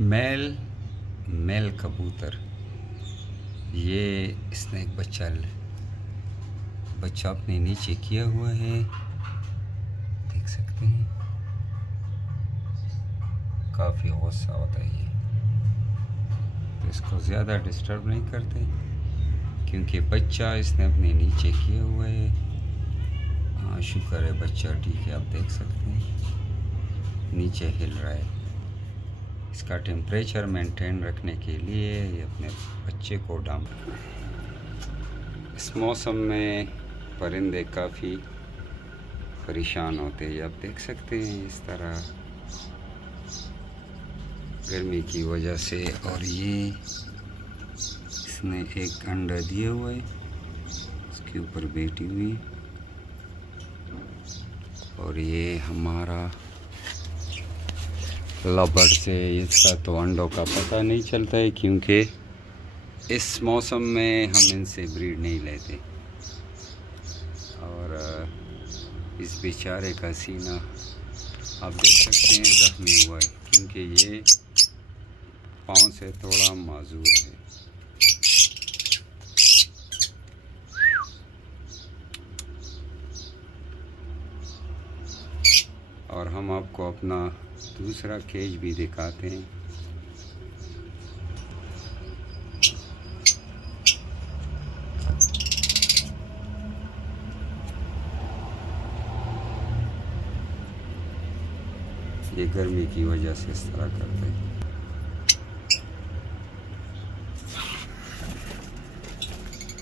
Mail कबूतर, ये इसने एक बच्चा अपने नीचे किया हुआ है, देख सकते हैं। काफ़ी गुस्सा होता है ये, तो इसको ज़्यादा डिस्टर्ब नहीं करते क्योंकि बच्चा इसने अपने नीचे किया हुआ है। हाँ, शुक्र है बच्चा ठीक है, आप देख सकते हैं नीचे हिल रहा है। इसका टेम्परेचर मेंटेन रखने के लिए ये अपने बच्चे को डाल। इस मौसम में परिंदे काफ़ी परेशान होते हैं, आप देख सकते हैं इस तरह गर्मी की वजह से। और ये इसने एक अंडा दिया हुआ है, इसके ऊपर बैठी हुई। और ये हमारा लबर्ड से, इसका तो अंडों का पता नहीं चलता है क्योंकि इस मौसम में हम इनसे ब्रीड नहीं लेते। और इस बेचारे का सीना आप देख सकते हैं ज़ख्मी हुआ है क्योंकि ये पाँव से थोड़ा माजूर है। और हम आपको अपना दूसरा केज भी दिखाते हैं। ये गर्मी की वजह से इस तरह करते हैं।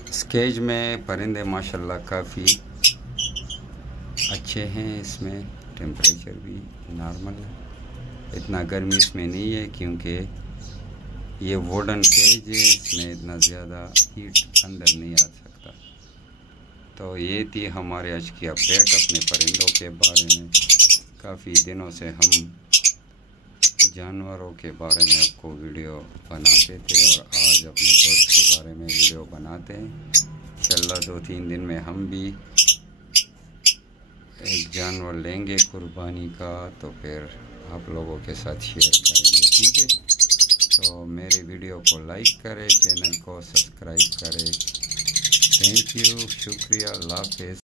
इस केज में परिंदे माशाल्लाह काफ़ी अच्छे हैं। इसमें टेम्परेचर भी नॉर्मल है, इतना गर्मी इसमें नहीं है क्योंकि ये वुडन केज है, इसमें इतना ज़्यादा हीट अंदर नहीं आ सकता। तो ये थी हमारे आज की अपडेट अपने परिंदों के बारे में। काफ़ी दिनों से हम जानवरों के बारे में आपको वीडियो बनाते थे और आज अपने बर्ड्स के बारे में वीडियो बनाते हैं। इंशाल्लाह 2-3 दिन में हम भी एक जानवर लेंगे कुर्बानी का, तो फिर आप लोगों के साथ शेयर करेंगे, ठीक है। तो मेरे वीडियो को लाइक करें, चैनल को सब्सक्राइब करें। थैंक यू, शुक्रिया, अल्लाह हाफ़िज़।